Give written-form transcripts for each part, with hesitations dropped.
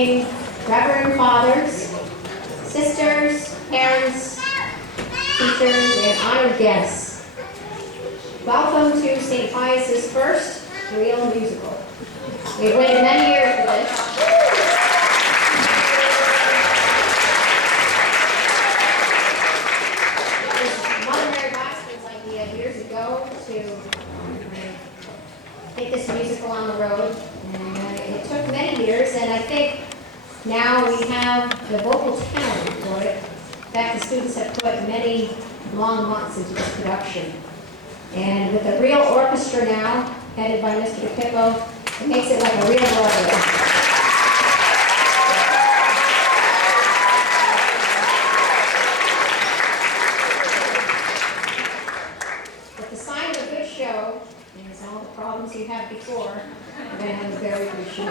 evening, Reverend Fathers, sisters, parents, teachers, and honored guests. Welcome to St. Pius's first real musical. We've waited many years for this. It was Mother Mary Baxter's idea years ago to take this musical on the road. And it took many years, and I think now we have the vocal talent for it. In fact, the students have put many long months into this production. And with a real orchestra now, headed by Mr. DePippo, it makes it like a real Broadway. But the sign of a good show is all the problems you had before, you're going to have a very good show.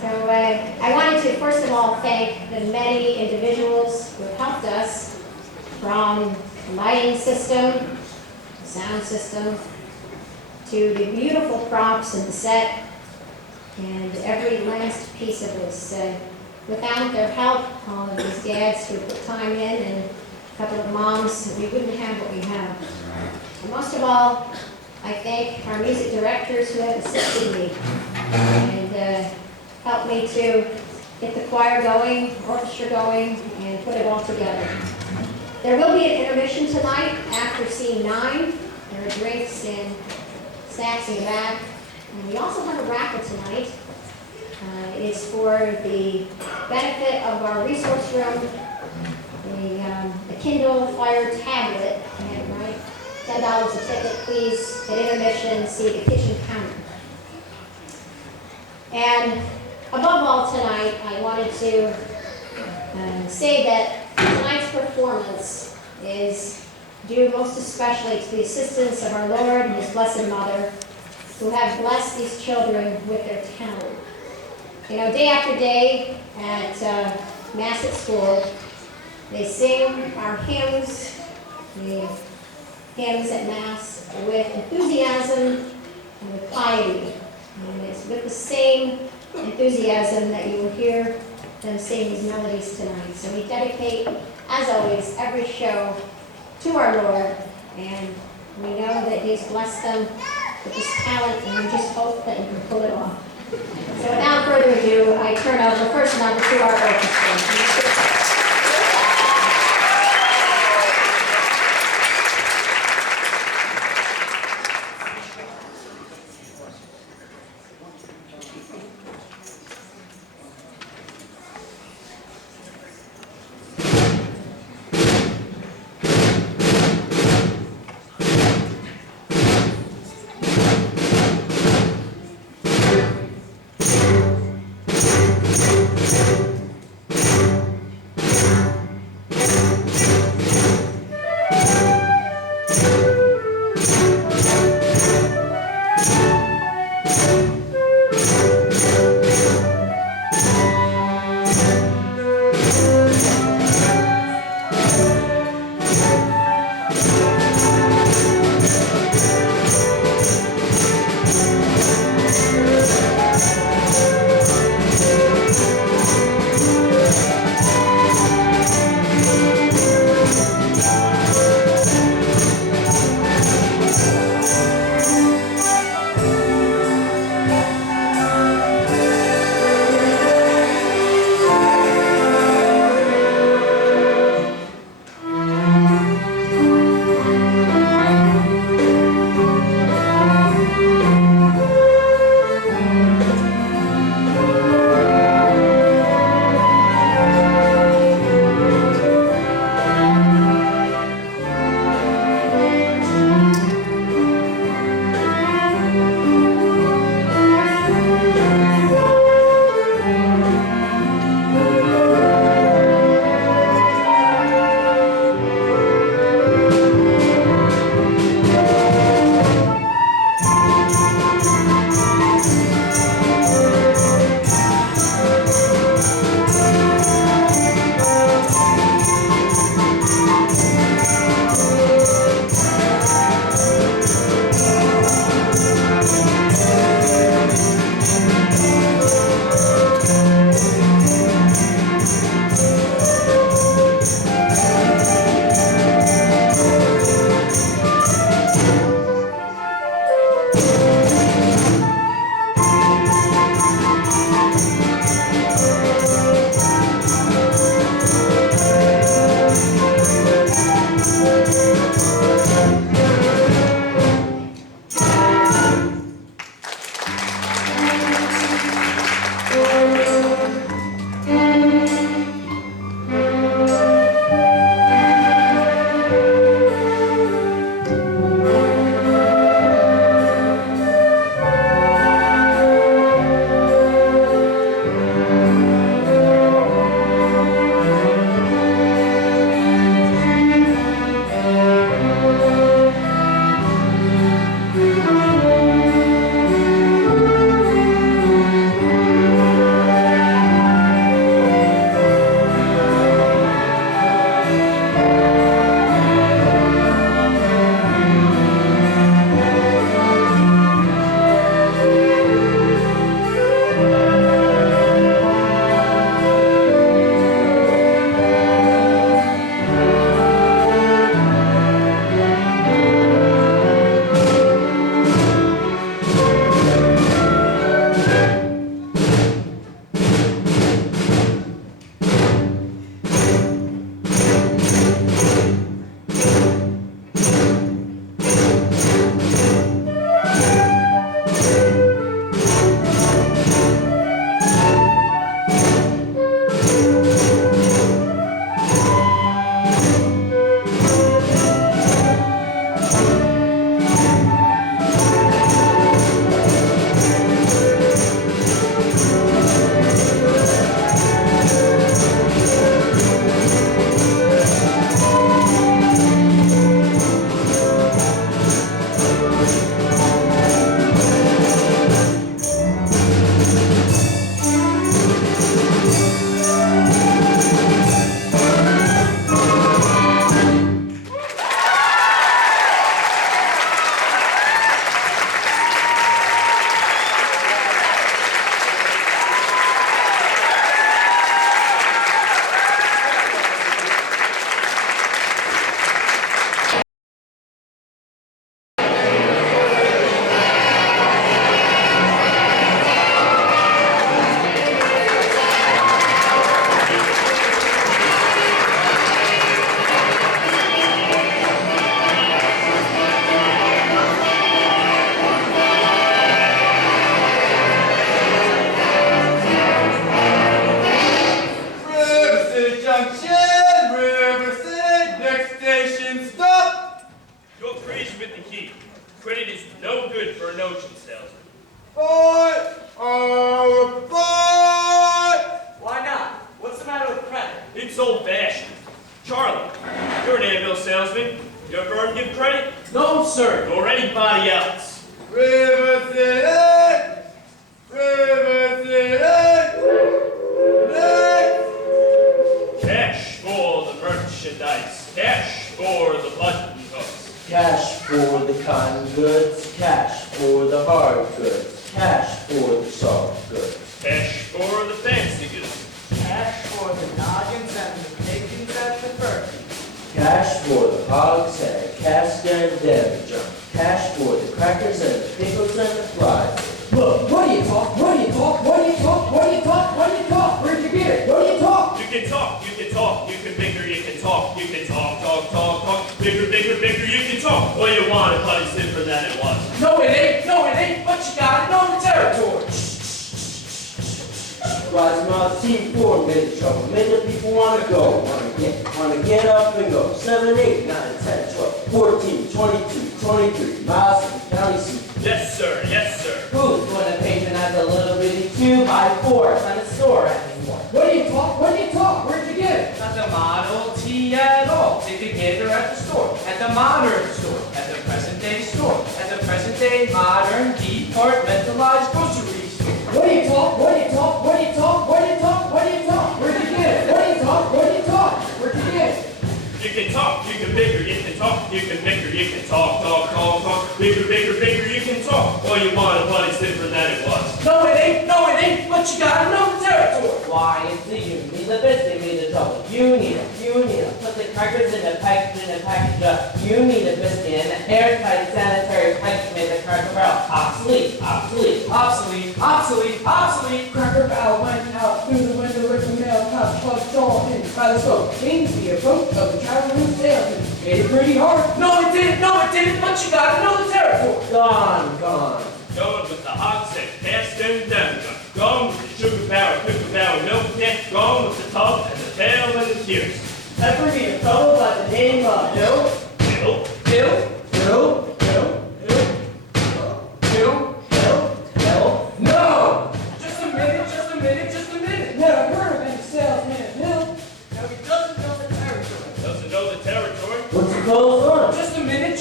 So I wanted to first of all thank the many individuals who have helped us, from the lighting system, the sound system, to the beautiful props and the set, and every last piece of this. Without their help, all of these dads who put time in, and a couple of moms, we wouldn't have what we have. And most of all, I thank our music directors who have assisted me and helped me to get the choir going, orchestra going, and put it all together. There will be an intermission tonight after scene 9. There are drinks and snacks in the back. And we also have a raffle tonight. It's for the benefit of our resource room, the Kindle Fire tablet, and right, $10 a ticket, please, at intermission, see the kitchen counter. And above all tonight, I wanted to say that tonight's performance is due most especially to the assistance of our Lord and His Blessed Mother, who have blessed these children with their talent. You know, day after day at Mass at school, they sing our hymns, the hymns at Mass, with enthusiasm and with piety. And it's with the same enthusiasm that you will hear them sing these melodies tonight. So we dedicate, as always, every show to our Lord, and we know that He's blessed them with this talent, and we just hope that you can pull it off. So without further ado, I turn over the first number to our orchestra. It's old-fashioned. Charlie, you're an anvil salesman. Your firm give credit? No, sir. Nor anybody else. River City! River City! Next! Cash for the merchandise. Cash for the button hooks. Cash for the cotton goods, cash for the hard goods, cash for the soft goods. Cash for the fancy goods. Cash for the noggins and the pickings and the turkey. Cash for the hogshead, cash and dairy junk, cash for the crackers and the pickles and the fries. Look, what do you talk? What do you talk? What do you talk? What do you talk? What do you talk? Where'd you get it? What do you talk? You can talk, you can talk, you can bigger, you can talk, you can talk, talk, talk, talk, bigger, bigger, bigger, you can talk. All you want it, but it's different than it was. No, it ain't, but you gotta know the territory. Rise Mouse Team 4 made the trouble, made the people wanna go, wanna get up and go. 7, 8, 9, 10, 12, 14, 22, 23 miles from the county seat. Yes, sir, yes, sir. Who's gonna patronize a little bitty 2x4 kind of store anymore? What do you talk? What do you talk? Where'd you get it? Not the Model T at all. They could get her at the store, at the modern store, at the present day store, at the present day modern departmentalized grocery store. What do you talk? What do you talk? What do you talk? What do you talk? What do you talk? Where'd you get it? What do you talk? What do you talk? Where'd you get it? You can talk, you can bigger, you can talk, you can bigger, you can talk, talk, talk, talk, bigger, bigger, bigger, you can talk. All you want it, but it's different than it was. No, it ain't, but you gotta know the territory. Why is the you need the best, they made the trouble. You need it. Put the crackers in the package up. You need a biscuit in the airtight sanitary package made the cracker barrel obsolete. Cracker Barrel went out through the window with the mail top plugged all in by the stove. Aimed the approach of the traveling salesman. Made it pretty hard. No, it didn't, but you gotta know the territory. Gone. Going with the hogshead, cast and demijohn. Going with the sugar power, milk can. Going with the tub and the tail and the tears. That would be a fellow by the name of Bill. No! Just a minute. Never heard of any salesman Bill. Now he doesn't know the territory. Doesn't know the territory. What's he called on? Just a minute.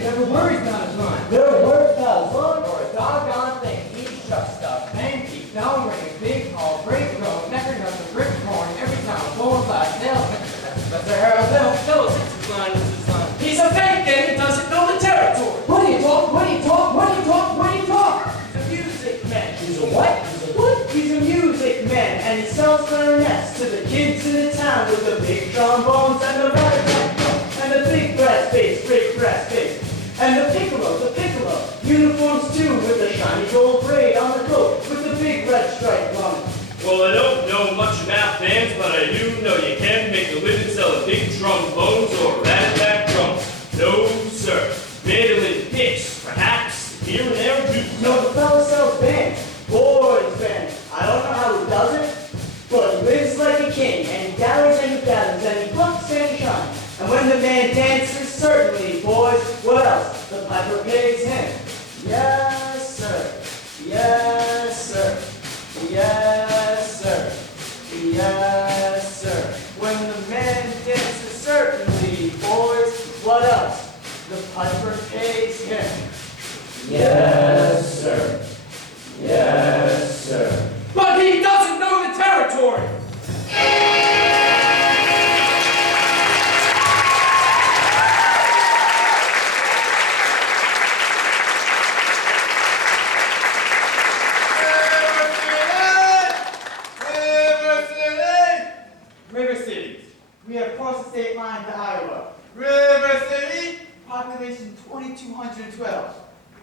Never worries about his line. Never words about his line. Or a doggone thing. Eat truck stuff, pancake, down ring, big haul, break road, necker nothing, brick corn, every time, blowing by salesman. That's a Harold Bill. Tell us it's his line, it's his line. He's a fake and he doesn't know the territory. What do you talk? He's a music man. He's a what? He's a music man, and he sells clarinets to the kids in the town with the big trombones and the rat-a-tat drum, and the big brass bass, and the piccolo, uniforms too, with the shiny gold braid on the coat, with the big red stripe on it. Well, I don't know much about bands, but I do know you can make a living selling big trombones or rat-a-tat drums. No, sir. Mandolin picks, perhaps, here and there, do No, the fella sells bands, boys band. I don't know how he does it, but he lives like a king, and he gathers and he plucks and he shines. And when the man dances, certainly, boys, what else? The piper pays him. Yes, sir. When the man dances, certainly, boys, what else? The piper pays him. Yes, sir. But he doesn't know the territory. River City. We have crossed the state line to Iowa. River City. Population 2,212.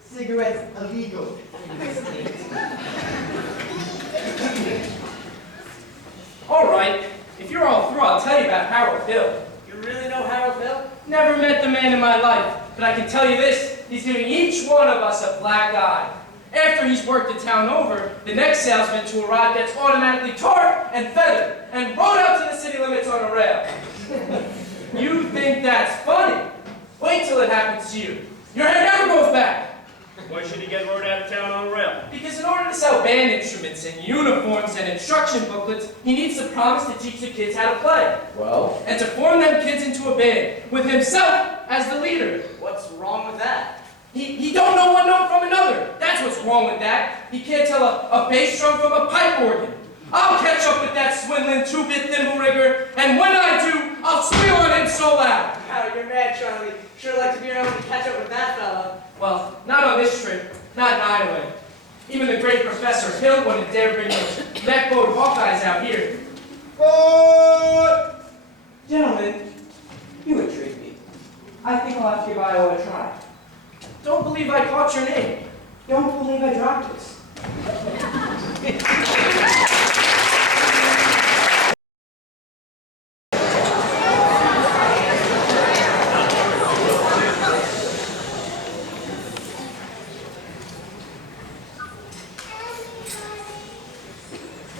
Cigarettes illegal. All right, if you're all through, I'll tell you about Harold Hill. You really know Harold Bill? Never met the man in my life, but I can tell you this, he's giving each one of us a black eye. After he's worked the town over, the next salesman to arrive gets automatically tarred and feathered and rode out to the city limits on a rail. You think that's funny? Wait till it happens to you. Your hair never goes back. Why should he get word out of town on a rail? Because in order to sell band instruments and uniforms and instruction booklets, he needs to promise to teach the kids how to play. Well, And to form them kids into a band, with himself as the leader. What's wrong with that? He don't know one note from another. That's what's wrong with that. He can't tell a bass drum from a pipe organ. I'll catch up with that swindling two-bit thimble rigger, and when I do, I'll squeal on him so loud. Wow, you're mad, Charlie. Sure like to be around to catch up with that fella. Well, not on this trip. Not in Iowa. Even the great Professor Hill wouldn't dare bring those neck-bowed Hawkeyes out here. gentlemen, you intrigue me. I think I'll have to give Iowa a try. Don't believe I caught your name. Don't believe I dropped this.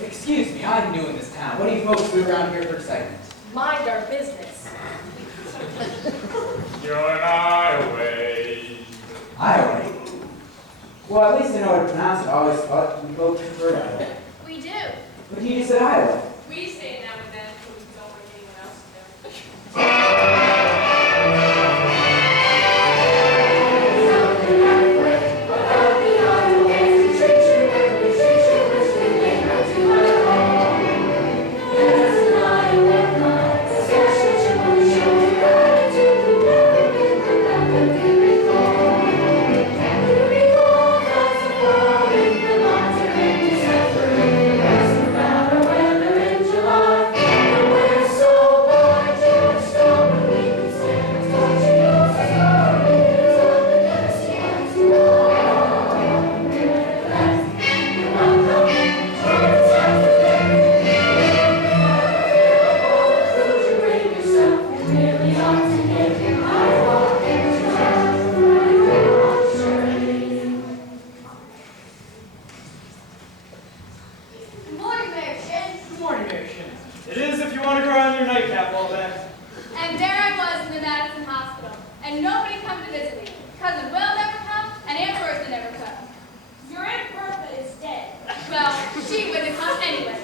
Excuse me, I'm new in this town. What do you folks do around here for excitement? Mind our business. You're an Iowa. Iowa. Well, at least I know how to pronounce it. I always thought we both preferred Iowa. We do. But you just said Iowa. We say it now and then, but we don't want anyone else to. It is if you want to go on your nightcap all day. And there I was in the Madison Hospital, and nobody come to visit me. Cousin Will never come, and Aunt Bertha never come. Your Aunt Bertha is dead. Well, she wouldn't come anyway.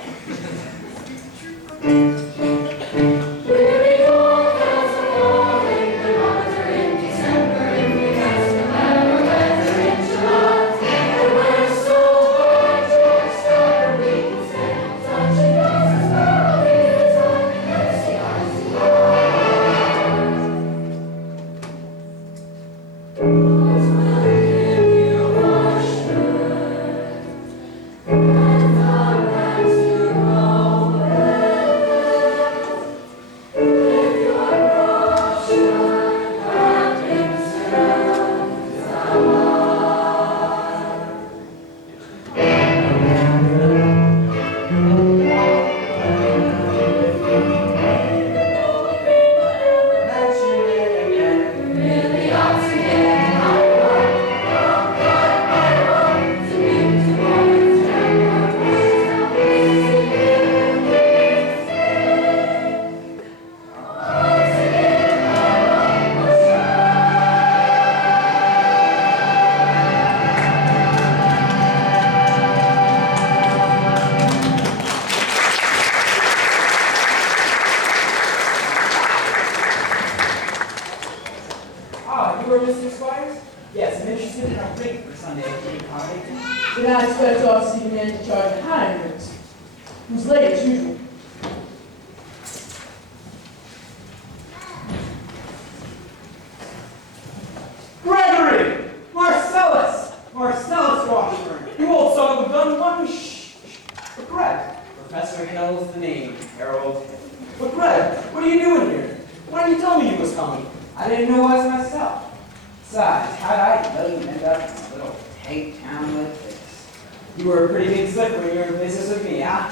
Did not expect to see the man to charge a high rates, who's late as usual. Gregory! Marcellus! Marcellus Washburn! You old son of a gun, one shh. But Greg, Professor Hill's the name, Harold. But Greg, what are you doing here? Why didn't you tell me you was coming? I didn't know I was myself. Besides, how'd I know you'd end up in a little tight town like this? You were a pretty big slicker when you were in business with me, huh?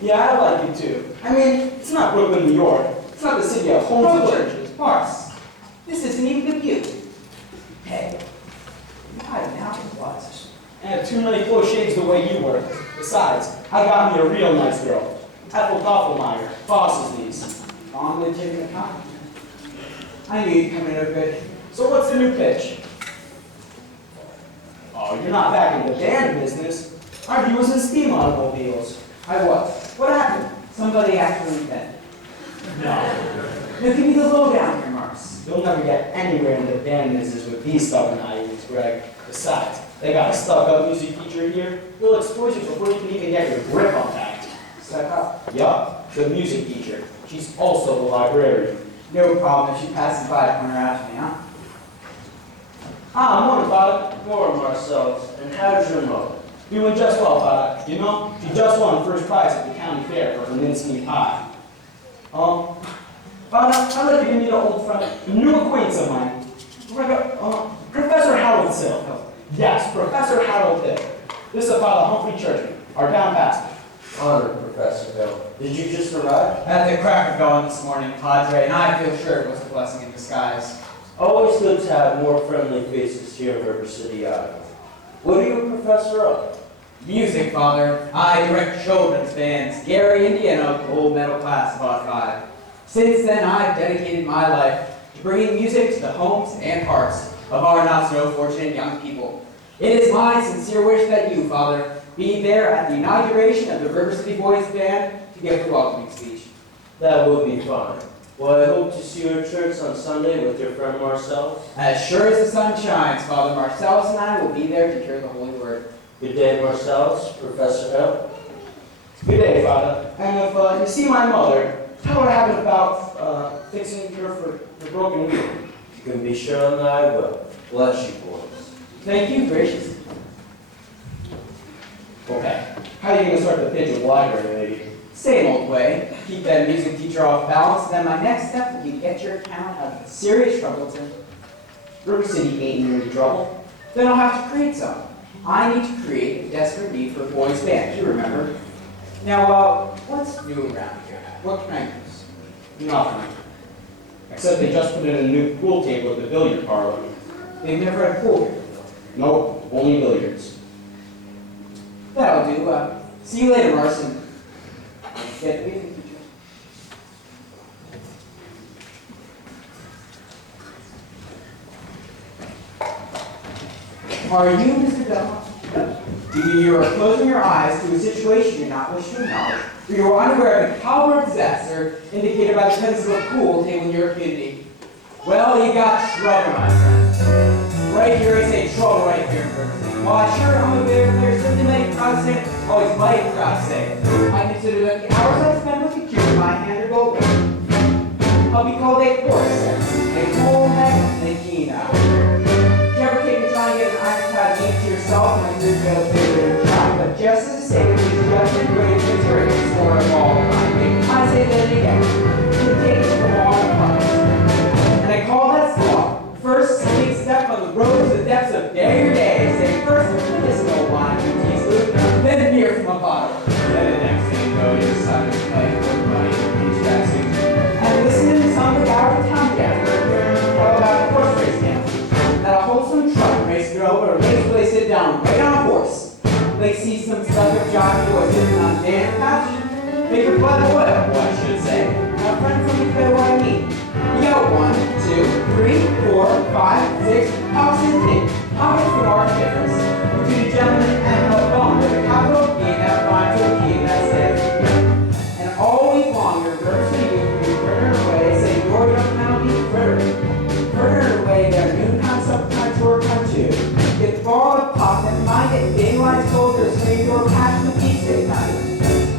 Yeah, I like you too. I mean, it's not Brooklyn, New York. It's not the city of homes and churches. Mars, this isn't even the view. Hey, you hiding out with what? I have too many close shaves the way you were. Besides, I got me a real nice girl. Ethel Doppelmayr, boss's niece. Long live taking a compliment. I knew you'd come in a bit. So what's the new pitch? Oh, you're not back in the band business. Our view was in steam automobiles. I was. What happened? Somebody actually dead. No. Now give me the lowdown here, Mars. You'll never get anywhere in the band business with these stubborn ideas, Greg. Besides, they got a stuck-up music teacher here. He'll expose you before you can even get your grip unpacked. Stuck up. Yup, the music teacher. She's also the librarian. No problem if she passes by to point her out to me, huh? Morning, Father. More Marcel's, and how's your mother? Doing just well, Father. You know, she just won first prize at the county fair for her mincemeat pie. Father, I'd like you to meet an old friend, a new acquaintance of mine. Professor Harold Sill. Yes, Professor Harold Hill. This is Father Humphrey Churchman, our town pastor. Honored, Professor Hill. Did you just arrive? Had the cracker going this morning, Padre, and I feel sure it was a blessing in disguise. Always good to have more friendly faces here in River City, Iowa. What are you a professor of? Music, Father. I direct children's bands, Gary, Indiana, gold medal class of '05. Since then, I've dedicated my life to bringing music to the homes and hearts of our not-so-fortunate young people. It is my sincere wish that you, Father, be there at the inauguration of the River City Boys Band to give the welcoming speech. That would be fine. Well, I hope to see you at church on Sunday with your friend Marcellus. As sure as the sun shines, Father Marcellus and I will be there to hear the holy word. Good day, Marcellus. Professor Hill. Good day, Father. And if you see my mother, tell her I have about fixing her for the broken wheel. You can be sure that I will. Bless you, boys. Thank you, gracious. Okay. How are you going to start the pitch of the library, lady? Same old way. Keep that music teacher off balance, and then my next step will be to get your account out of serious trouble, Tim. River City ain't in any trouble. Then I'll have to create some. I need to create a desperate need for a boys' band, you remember? Now, what's new around here? What can I use? Nothing. Except they just put in a new pool table at the billiard parlor. They've never had a pool here. Nope, only billiards. That'll do. See you later, Marson. Get the music teacher. Are you Mr. Dunlop? Either you are closing your eyes to a situation you do not wish to acknowledge, or you are unaware of the caliber of disaster indicated by the presence of a pool table in your community. Well, you got trouble, my friend. Right here, I say trouble right here in Ferguson. While I sure I'm a very certainly many proud to say, always mighty proud to say, I consider that the hours I spend with the cure in my hand are gold. I'll be called a horse, a whole heck, and a keen hour. You ever take a try and get an ironclad meat to yourself when you're failed to do your job, but just as a state of these judgment greatest material is more of all I say that again. You take it to the law of promise. And I call that law first big step on the road to the depths of day your day. Say first a medicinal wine from teaspoon, then beer from a bottle. Then the next thing you know, your son is playing with money in beach tracksuit. And listening to some of the Bowery town gas tell about horse race dances. That a wholesome truck race drove or a race where they sit down right on a horse. They see some stuck-up jock boy sitting on damn couch. Make your blood boil, one should say. Now, friend, from you better what I mean. You got 1, 2, 3, 4, 5, 6, oxygen. How much would our difference between a gentleman and a bum with a capital B that rhymes with a key that says, and all week long your verbs to you will be further away, say your young man will be further away their noontime, subtime, short time too. Get the ball of pop, never mind getting daylight soldiers, swing your passion of peace day night.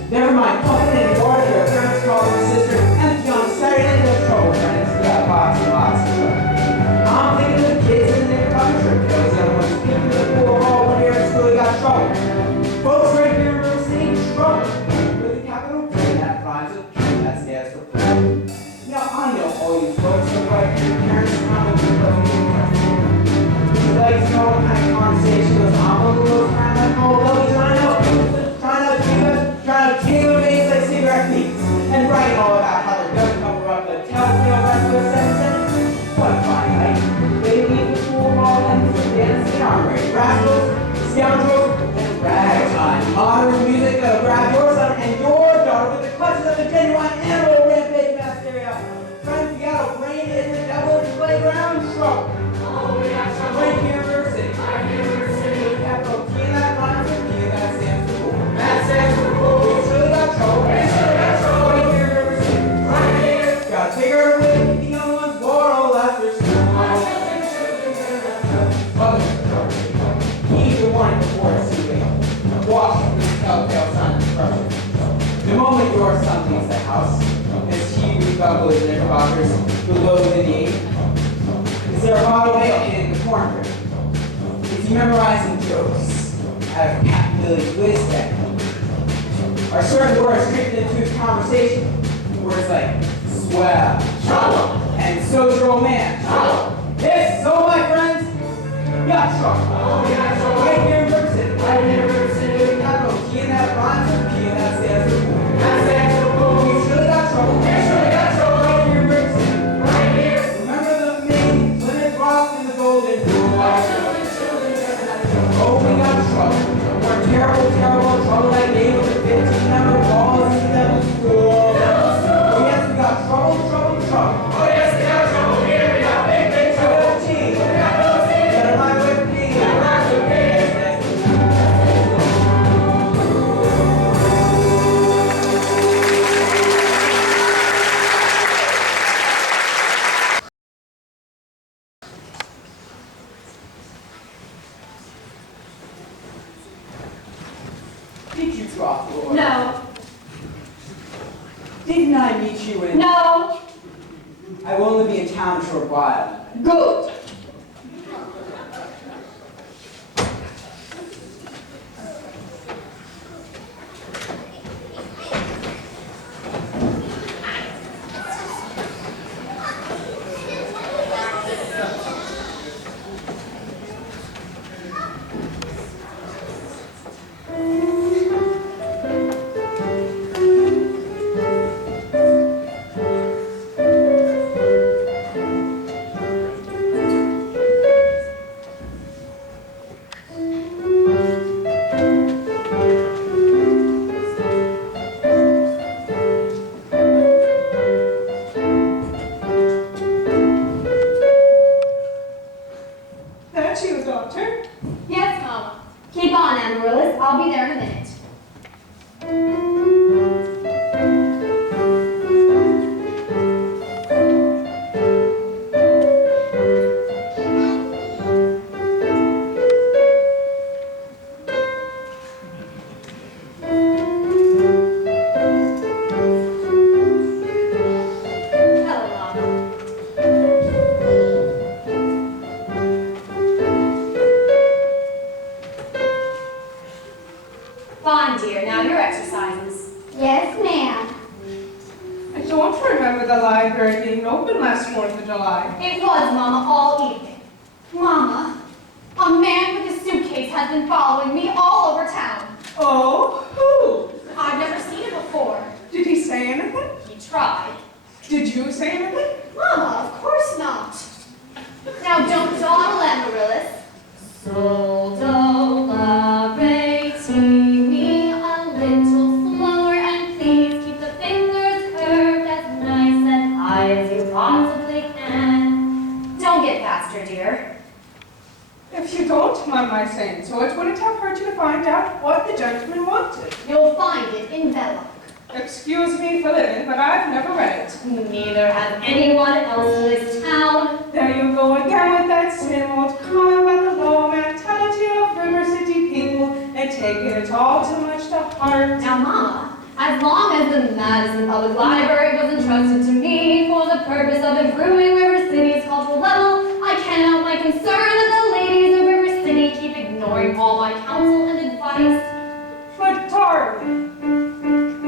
Never mind pumping in your water, your parents call your sister, empty on Saturday, no trouble, friends. Yeah, lots and lots of trouble. I'm thinking of the kids in the Knickerbocker trip, those young ones peeking to the pool hall when here it's really got trouble. Folks right here in River City, trouble. With a capital T that rhymes with P, that stands for pool. Now I know all you folks look like your parents and how much you love you. You like to know what kind of conversation goes on with those kind of old ladies, trying to tingle things like cigarette leaves, and writing all about how they're going to cover up the telltale restless sentence. What a fine night. They leave the pool hall and dance the armory. Rascals, scoundrels, and ragtime. Modern music that'll grab your son and your daughter with the clutches of the genuine animal rampage mascara. Friends, you got a brain in the devil's playground trouble. Oh, we got trouble. Right here in River City. Right here in River City. only your son leaves the house, as he rebuckles his knickerbockers below the knee. Is there a bottle of ale in the corner? Is he memorizing jokes out of Captain Billy's wisdom? Are certain words creeping into his conversation? Words like swell, trouble, and social man. Yes, so my friends, yacht trouble. Oh, yacht trouble. Right here in River City. Right here in River City. Not no key in that rhymes or key in that stands for pool. That stands for pool. We surely got trouble. We surely got trouble. Right here in River City. Right here. Remember the main Plymouth Rock and the Golden Rule. Oh, we got trouble. More terrible, terrible trouble that gave us the 15-number balls in the devil's pool. Oh yes, we got trouble, trouble, trouble. Oh yes, we got trouble. Here we got big, big trouble. We got no team. Better ride with me. Better ride with me. Did you drop, Lord? No. Didn't I meet you in? No. I will only be in town for a while. Good. That's you, Doctor. Yes, Mama. Keep on, Amaryllis. I'll be there in a minute. Hello, Mama. Fine, dear. Now your exercises. Yes, ma'am. I don't remember the library being open last 4th of July. It was, Mama, all evening. Mama, a man with a suitcase has been following me all over town. Oh, who? I've never seen it before. Did he say anything? He tried. Did you say anything? Mama, of course not. Now don't dawdle, Amaryllis. So do me a little slower, and please keep the fingers curved as nice and high as you possibly can. Don't get faster, dear. If you don't mind my saying so, it wouldn't have hurt you to find out what the gentleman wanted. You'll find it in Belloc. Excuse me for living, but I've never read it. Neither has anyone else in this town. There you go again with that same old comment about the low mentality of River City people and taking it all too much to heart. Now, Mama, as long as the Madison Public Library was entrusted to me for the purpose of improving River City's cultural level, I can't help my concern that the ladies of River City keep ignoring all my counsel and advice. But darling,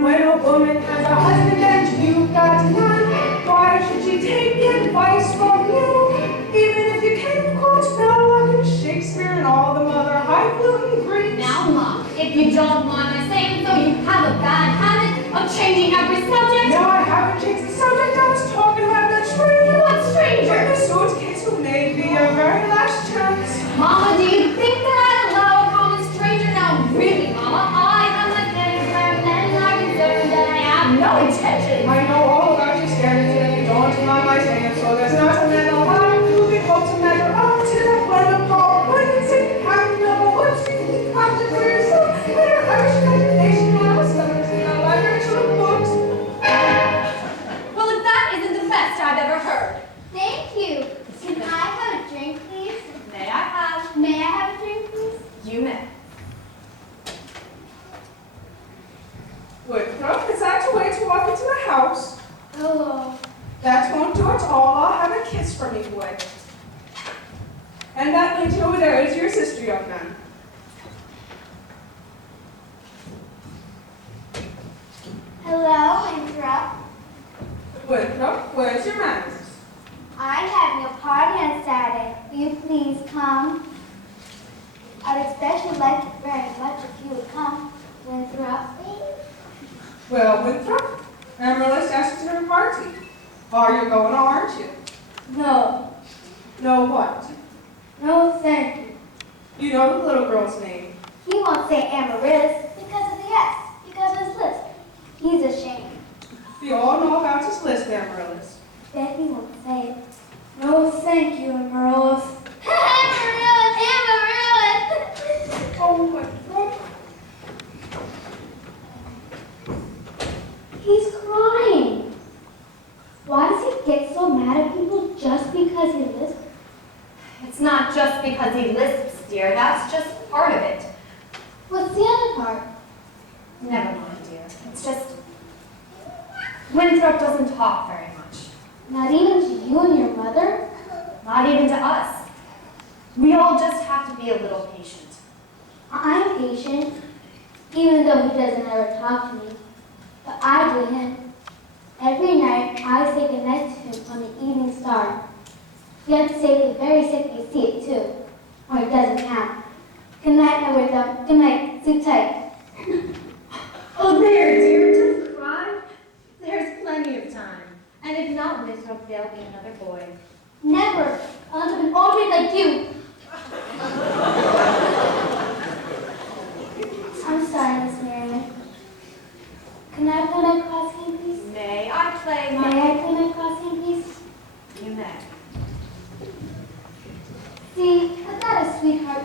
when a woman has a husband and you've got none, why should she take advice from you? Even if you can quote Belloc and Shakespeare and all the other highfalutin Greeks. Now, Mom, if you don't mind my saying so, you have a bad habit of changing every subject. No, I haven't changed the subject. I was talking about that stranger. What stranger? The suitcase who may be your very last chance. Mama, do you think that I'd allow a common stranger? Now, really, Mama, I have my days where men are concerned and I have no intention. I know all about your scared and you don't mind my saying so. There's not a man alive who can hope to measure up to that when the ball when it's in hand number one, you have to for yourself. When your Irish imagination now summers in the library to the books. Well, if that isn't the best I've ever heard. Thank you. Can I have a drink, please? May I have? May I have a drink, please? You may. Woodruff, is that for me, boy. And that lady over there is your sister, young man. Hello, Winthrop. Winthrop, where's your manners? I'm having a party on Saturday. Will you please come? I'd especially like it very much if you would come, Winthrop. Well, Winthrop, Amaryllis asked you to her party. Are you going or aren't you? No. No what? No, thank you. You know the little girl's name. He won't say Amaryllis because of the S, because of his list. He's ashamed. We all know about his list, Amaryllis. Bet he won't say it. No, thank you, Amaryllis. Amaryllis! Oh, Winthrop. He's crying. Why does he get so mad at people just because he lisps? It's not just because he lisps, dear. That's just part of it. What's the other part? Never mind, dear. It's just Winthrop doesn't talk very much. Not even to you and your mother? Not even to us. We all just have to be a little patient. I'm patient, even though he doesn't ever talk to me. But I do him. Every night, I say goodnight to him on the evening star. You have to say it very sick you see it too, or it doesn't count. Good night, my Winthrop. Good night. Sleep tight. Oh, there, dear. Just cry. There's plenty of time. And if not Winthrop, there'll be another boy. Never. I'll have an old maid like you. I'm sorry, Miss Marion. Can I play my cross game, please? May I play May my... I play my cross game, please? You may. See, without a sweetheart,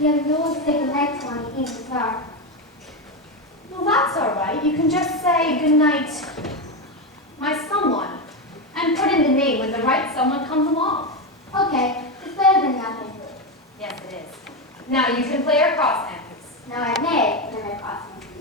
you have no one to say goodnight to on the evening star. Well, that's all right. You can just say goodnight, my someone, and put in the name when the right someone comes along. Okay, it's better than nothing. Yes, it is. Now you can play your cross hand, please. Now I may play my cross game, please.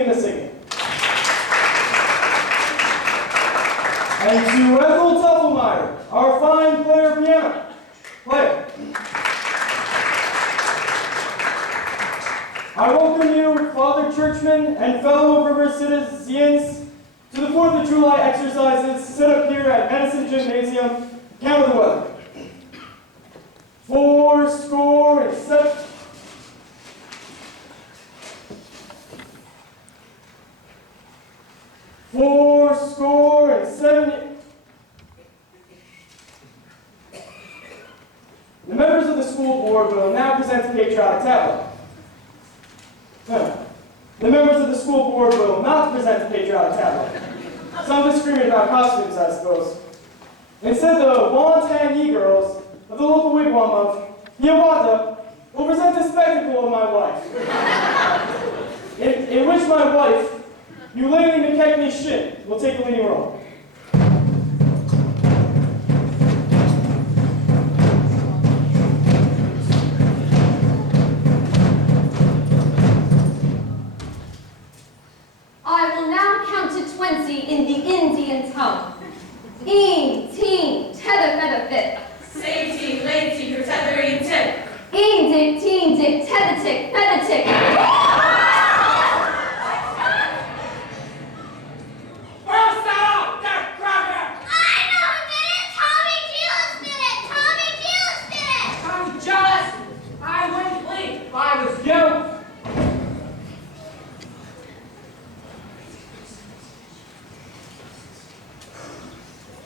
leading the singing. And to Ethel Tuffelmeyer, our fine piano player. I welcome you, Father Churchman and fellow River citizens, to the 4th of July exercises set up here at Madison Gymnasium. Count of the weather. 4 score. And 7. The members of the school board will now present the patriotic tablet. No. The members of the school board will not present the patriotic tablet. Some disagreement about costumes, I suppose. Instead, the Wontangi girls of the local wigwam of Hiawatha will present the spectacle of my wife, in which my wife, Eulalie McKechnie Shin, will take the leading role. I will now count to 20 in the Indian tongue. Een, teen, tether, feather, fit. Safety, lazy, tether, tip. Een, dick, teen, dick, tether, tick, feather, tick.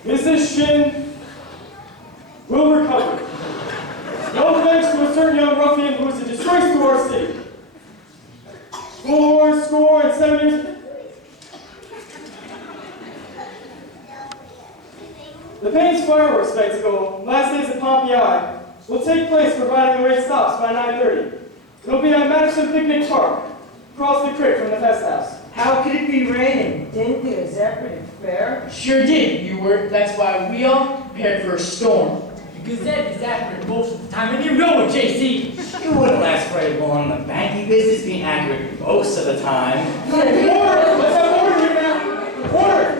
Mrs. Shin will recover. No thanks to a certain young ruffian who is a disgrace to our city. 7 years. The Payne's fireworks spectacle, last days at Pompeii, will take place providing the rain stops by 9:30. It'll be at Madison Picnic Park, across the creek from the fest house. How could it be raining? Didn't the Executive Fair? Sure did, you were. That's why we all prepared for a storm. The Gazette is accurate most of the time, and you know it, JC. You wouldn't last very long in the banking business being accurate most of the time. Order! Let's have order here now! Order!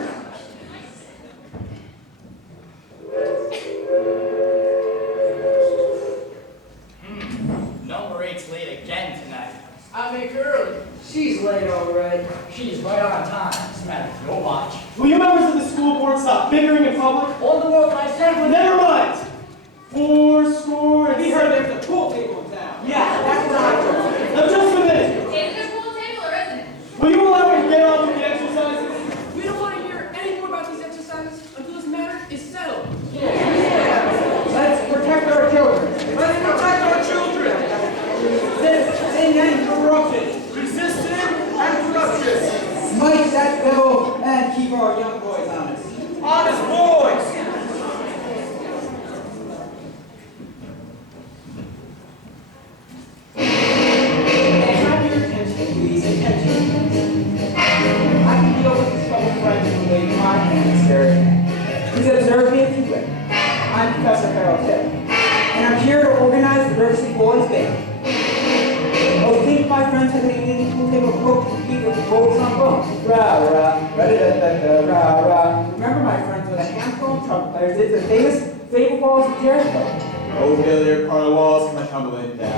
Number 8's late again tonight. I'll make her early. She's late already. She's right on time. What's the matter? Your watch. Will you members of the school board stop bickering in public? All the work I said was... Never mind! 4 score. We heard there's a pool table in town. Yeah, that's what I heard. Now just a minute. Is it a pool table or isn't it? Will you allow me to get on with the exercises? We don't want to hear any more about these exercises until this matter is settled. Let's protect our children. Let's protect our children. Resisting and corruption. Resisting and corruption. Smite that devil and keep our young boys honest. Honest boys. Have your attention, please, attention. I can deal with this troubled friend in the way my hands there. Please observe me if you will. I'm Professor Harold Hill, and I'm here to organize the River City Boys Band. Oh, think my friends have any pool table folk to compete with the gold trombone. Rah, rah, ra-da-da-da-da, rah, rah. Remember my friends with a handful of trumpet players did the famous Fable Balls of Jericho. Oh, failure, part of the walls come tumbling down.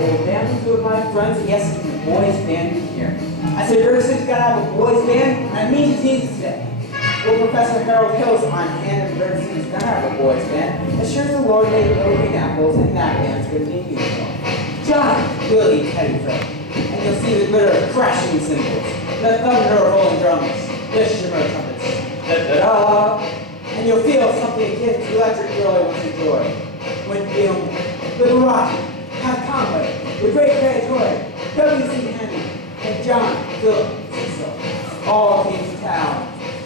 Oh, damn two of my friends, and yes, the boys band is here. I said, River City's got to have a boys band, and I mean to tease it today. Well, Professor Harold Hill's on hand, and River City's gonna have a boys band. As sure as the Lord made little green apples, and that band's gonna be beautiful. John, Billy, Teddy, Fred, and you'll see the glitter of crashing cymbals, the thunder of rolling drums, the shimmer of trumpets, da-da-da, and you'll feel something akin to electric joy once enjoy. When Bill, Little Rocky, Pat Conway, the great Joy, W.C. Henry, and John Philip Cecil all came to town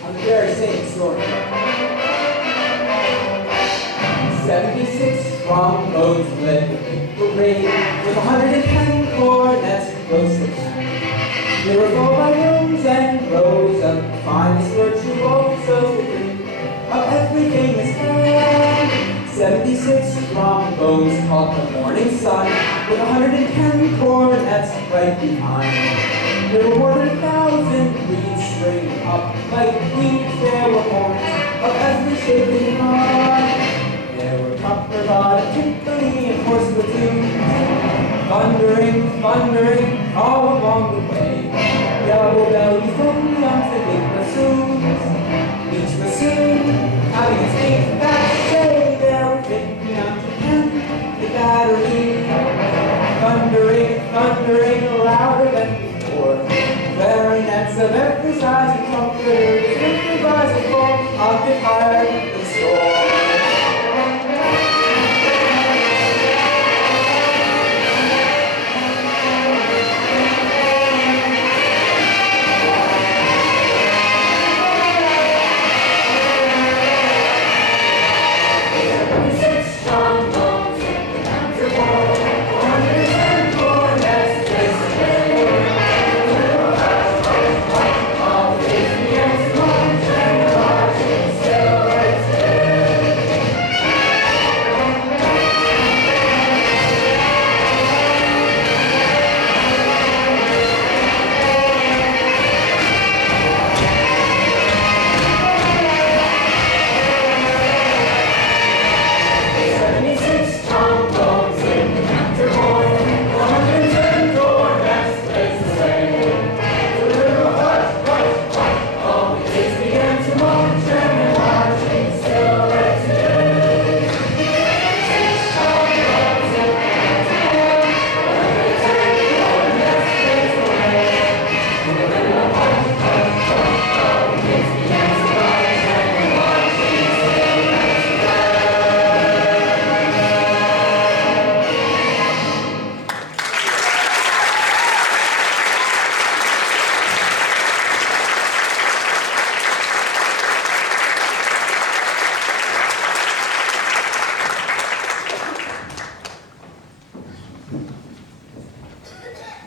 on the very same story. 76 strong roads led the big parade with 110 cornets close to hand. They were followed by rows and rows of the finest virtue also the green of every famous man. 76 strong bows caught the morning sun with 110 cornets right behind. There were more than 1,000 breeds springing up like weeds. There were horns of every shape and kind. There were copper bottom, tinkling, and horse platoons, thundering, thundering all along the way. Yellow bellies, tongues, and big bassoons. Each bassoon having its eight back say. There were 50 out to 10, the battery. Thundering, thundering louder than before. Clarinets of every size and trumpeters, improvisers full, occupied the store.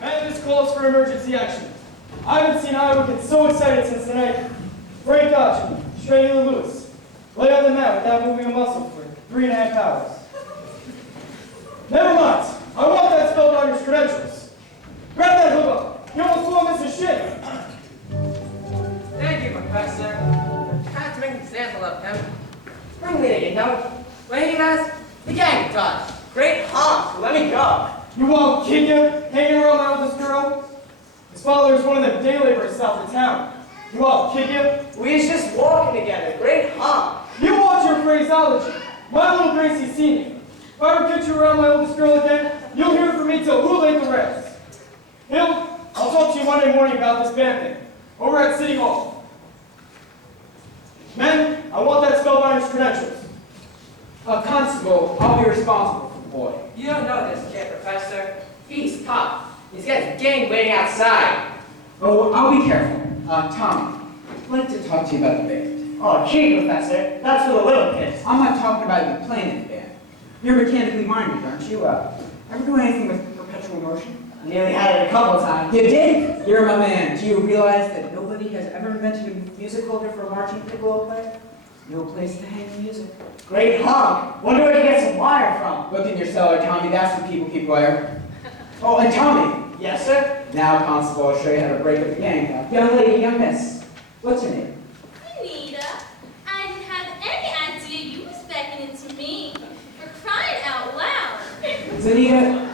Man, this calls for emergency action. I haven't seen Iowa get so excited since the night Frank Dodge and Shreddy Lewis lay on the mat without moving a muscle for 3.5 hours. Never mind. I want that spellbinder's credentials. Grab that hook up. You almost blew him his shit. Thank you, Professor. Tried to make an example of him. Spring leader, you know. Lady mass, the gang touch. Great honk. Let me go. You won't kid you, hanging around my oldest girl? His father is one of the day laborers south of town. You won't kid you? We was just walking together. Great honk. You watch your phraseology. My little Gracie Senior. If I ever get you around my oldest girl again, you'll hear from me till who laid the rest. Hill, I'll talk to you Monday morning about this band thing. Over at City Hall. Men, I want that spellbinder's credentials. Constable, I'll be responsible for the boy. You don't know this kid, Professor. He's tough. He's got his gang waiting outside. Oh, I'll be careful. Tommy, I'd like to talk to you about the band. Oh, gee, Professor, that's for the little kids. I'm not talking about you playing in the band. You're mechanically minded, aren't you? Ever do anything with perpetual motion? I nearly had it a couple times. You did? You're my man. Do you realize that nobody has ever invented a music holder for a marching piccolo player? No place to hang music. Great honk. Wonder where you get some wire from. Look in your cellar, Tommy. That's what people keep wire. Oh, and Tommy. Yes, sir? Now, Constable, I'll show you how to break up the gang. Young lady, young miss. What's your name? Anita, I didn't have any idea you was beckoning to me. For crying out loud. Anita,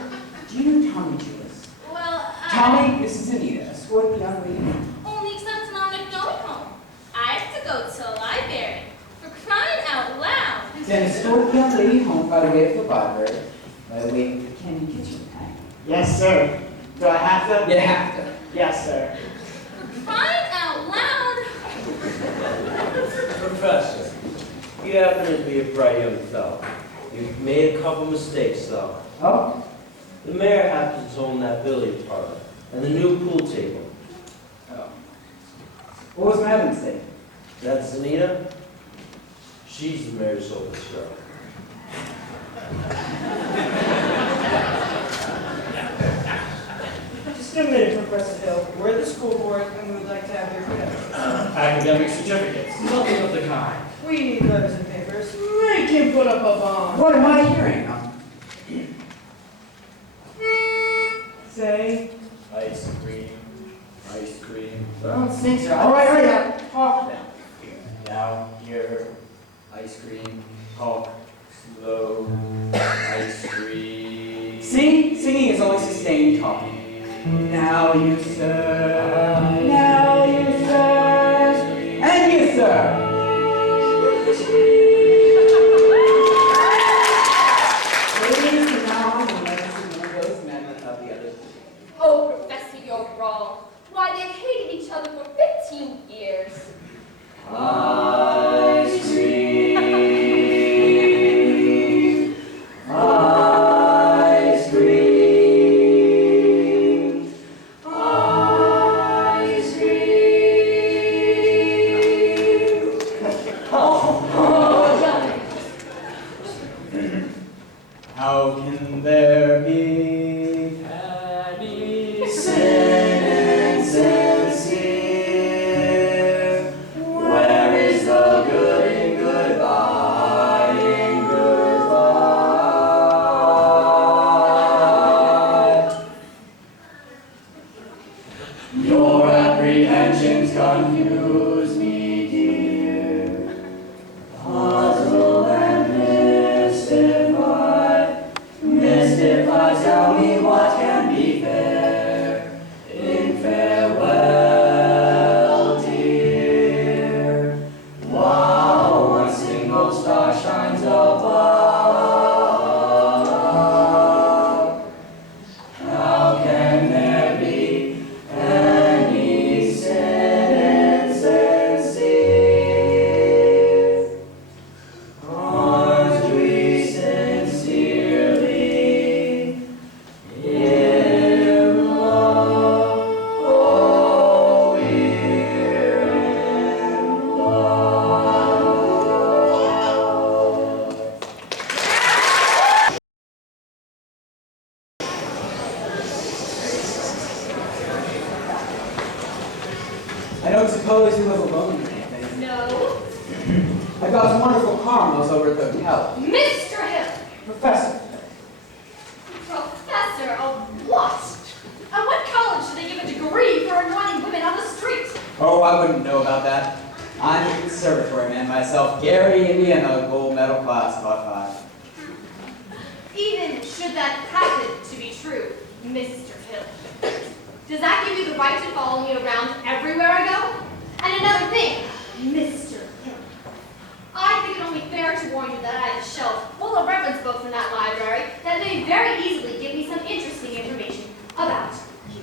do you know Tommy Judas? Well, Tommy, this is Anita. Escort the young lady. only except when I'm not going home. I have to go to the library. For crying out loud. Then escort the young lady home by the way of the library, by the way of the candy kitchen. Yes, sir. Do I have to? You have to. Yes, sir. Crying out loud. Professor, you happen to be a bright young fellow. You've made a couple mistakes, though. Oh? The mayor happens to own that billiard parlor and the new pool table. Oh. What was my other mistake? That's Anita. She's the mayor's oldest girl. Just a minute, Professor Hill. We're the school board, and we would like to have your credentials. Academic certificates. Nothing of the kind. We need letters and papers. Make him put up a bond. What am I hearing? Say, Ice cream. Don't sing, sir. All right, hurry up. Talk then. Now, here, ice cream, talk, slow, ice cream. See? Singing is only sustained talking. Now you serve. Now you serve. And you serve. Ladies, from now on, you'll never see one of those men without the others. Oh, Professor, you're wrong. Why, they've hated each other for 15 years. Ice cream. Ice cream. Ice cream. How can there be Any sin insincere? Where is the good in goodbye, in goodbye? Your apprehensions confuse me, dear. Puzzle and mystify. Mystify, tell me what can be fair in farewell, dear. While one single star shines above, how can there be any sin insincere? Aren't we sincerely in love? Oh, we're in love. I don't suppose you live alone or anything. No. I got some wonderful caramels over at the hotel. Mr. Hill! Professor. Professor of what? At what college do they give a degree for anointing women on the street? Oh, I wouldn't know about that. I'm a conservatory man myself. Gary, Indiana, gold medal class, about 5. Even should that happen to be true, Mr. Hill, does that give you the right to follow me around everywhere I go? And another thing, Mr. Hill, I think it only fair to warn you that I have a shelf full of reference books in that library that may very easily give me some interesting information about you.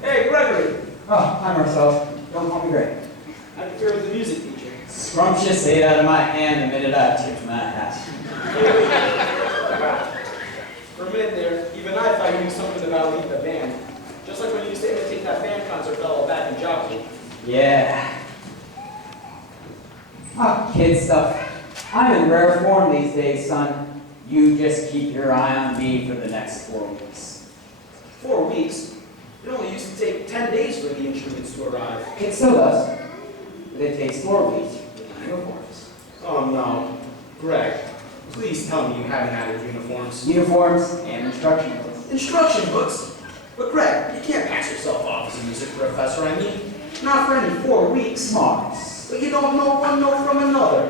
Hey, Gregory. Oh, hi, Marcel. Don't call me Greg. I prefer the music teacher. Scrumptious ate out of my hand the minute I tipped my hat. For a minute there, even I thought you knew something about leading the band. Just like when you used to imitate that band concert fellow back in Jockey. Yeah. Ah, kid stuff. I'm in rare form these days, son. You just keep your eye on me for the next 4 weeks. 4 weeks? It only used to take 10 days for the instruments to arrive. It still does. But it takes 4 weeks for the uniforms. Oh no. Greg, please tell me you haven't added uniforms. Uniforms and instruction books. Instruction books? But Greg, you can't pass yourself off as a music professor, I mean. Not for any 4 weeks. Smarts. But you don't know one note from another.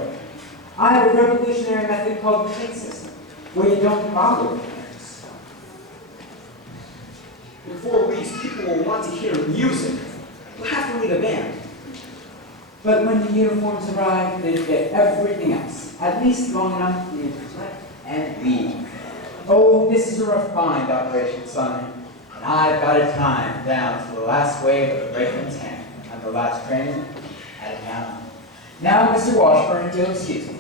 I have a revolutionary method called the take system, where you don't bother with things. In 4 weeks, people will want to hear music. We'll have to lead a band. But when the uniforms arrive, they forget everything else, at least long enough for you to collect and leave. Oh, this is a refined operation, son. And I've got it timed down to the last wave of the brakeman's hand and the last train out of town. Now, Mr. Washburn, if you'll excuse me.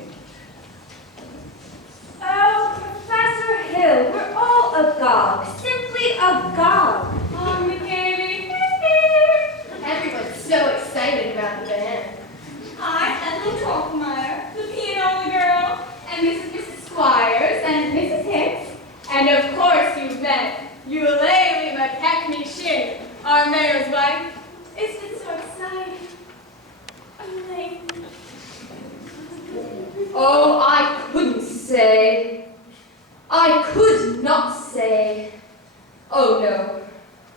Oh, Professor Hill, we're all agog, simply agog. Oh, McGarry. Everyone's so excited about the band. Hi, Ethel Trockmeyer, the piano girl, and Mrs. Squires, and Mrs. Hicks, and of course you've met Eulalie McKechnie-Shin, our mayor's wife. Isn't it so exciting? Eulalie. Oh, I couldn't say. I could not say. Oh no,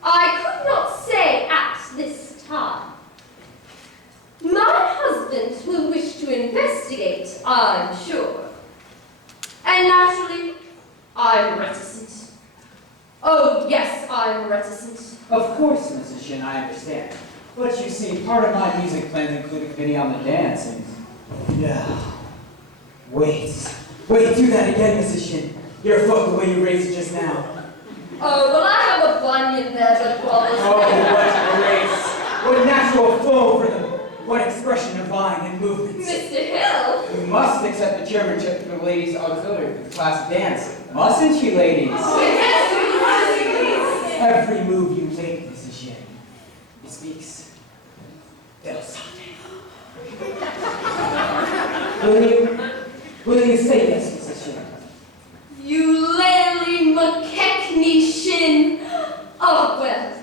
I could not say at this time. My husband will wish to investigate, I'm sure. And naturally, I'm reticent. Oh, yes, I'm reticent. Of course, Mrs. Shin, I understand. But you see, part of my music plans include a committee on the dance, and... Yeah. Wait, do that again, Mrs. Shin. Your foot the way you raised it just now. Oh, well, I have a bunion there, but Oh, what grace! What natural flow for them! What expression of line and movements! Mr. Hill! You must accept the chairmanship for the ladies' auxiliary for the class dance. Mustn't you, ladies? Oh, yes, Every move you make, Mrs. Shin, it speaks del Sante. Will you say yes, Mrs. Shin? You Larry McKechnie Shin. Oh, well,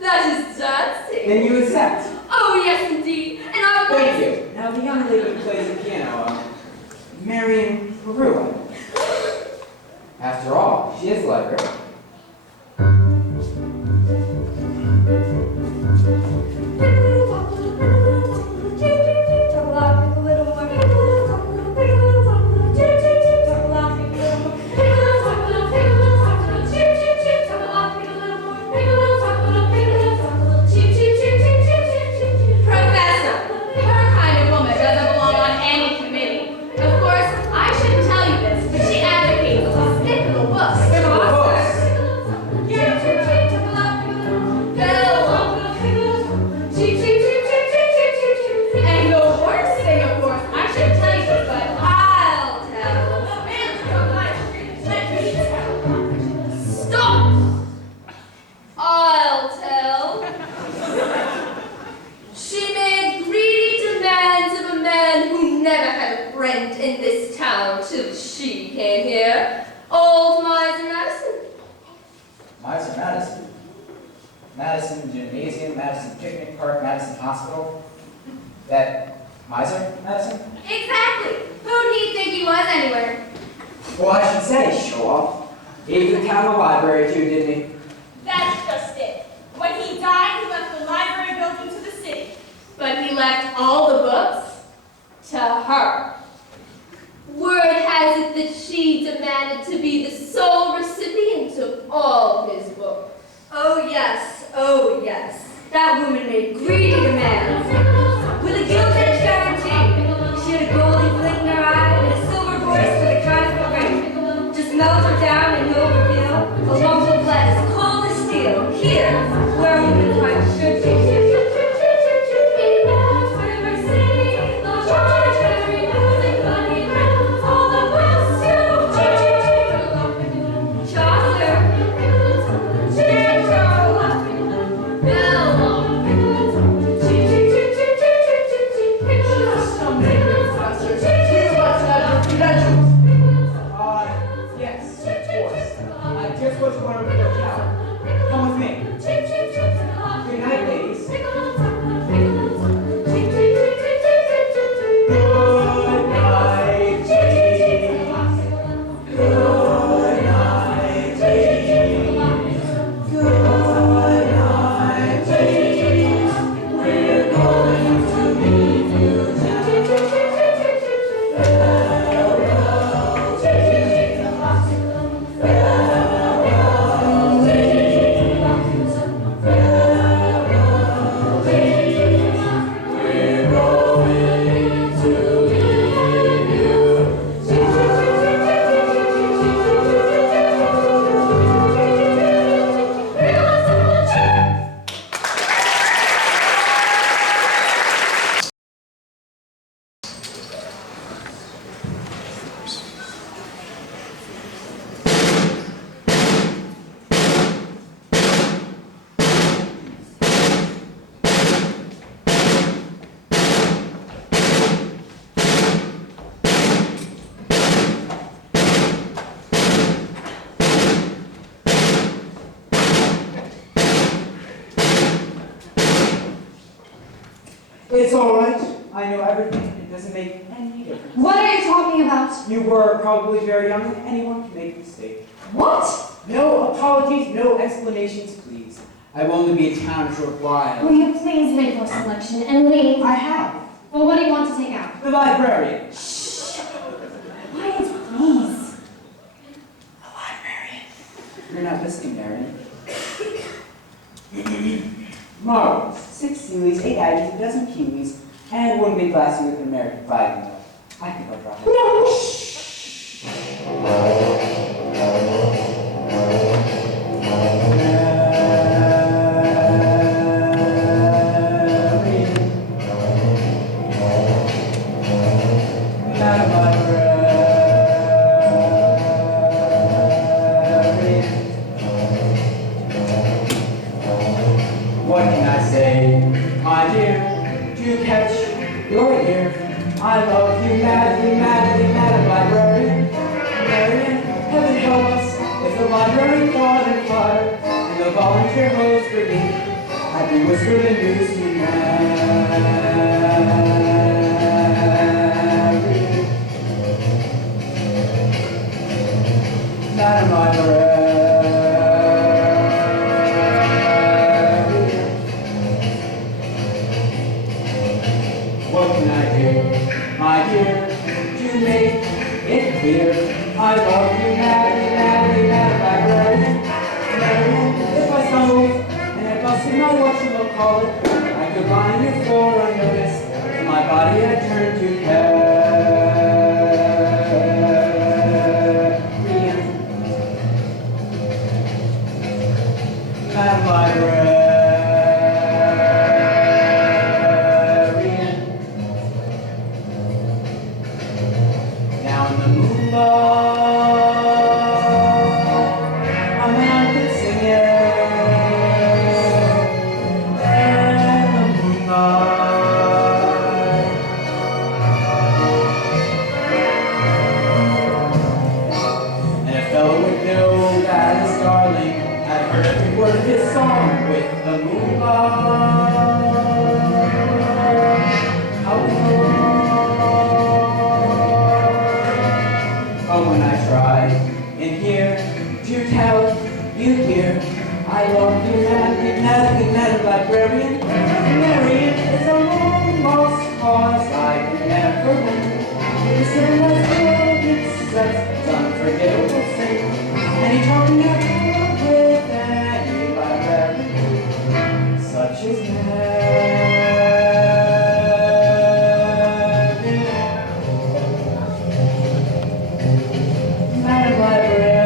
that is dancing. Then you accept. Oh, yes, indeed. And I will... Thank you. Now, the young lady who plays the piano, Marion Peru. After all, she is like her. It's all right. I know everything. It doesn't make any difference. What are you talking about? You were probably very young, and anyone can make a mistake. What? No apologies, no explanations, please. I will only be in town a short while. Will you please make your selection and leave? I have. Well, what do you want to take out? The librarian. Quiet, please. The librarian. You're not listening, Marion. Marbles, 6 sealies, 8 aggies, a dozen kiwis, and 1 big glassy with an American flag in it. I think I'll drop it. No! What can I say, my dear, to catch your ear? I love you madly, madly, madam librarian. Marian, heaven help us, if the library caught in fire, and the volunteer host brigade had been whispered the news to Mary. Madam librarian. What can I do, my dear, to make it clear? I love you madly, madly, madam librarian. Marian, if I stumbled and I busted my what you will call it, I could lie on your floor unnoticed, and my body had turned to carrion. Madam librarian. Now in the moonlight, a man could sing it. In the moonlight, and a fellow would know that his darling had heard every word of his song with the moonlight. How oh, when I try in here to tell you here, I love you madly, madly, madam librarian. Marian is a long lost cause I can never win. It's a civilized such unforgettable sin. And he taught me how to love with any librarian, such as Madam librarian.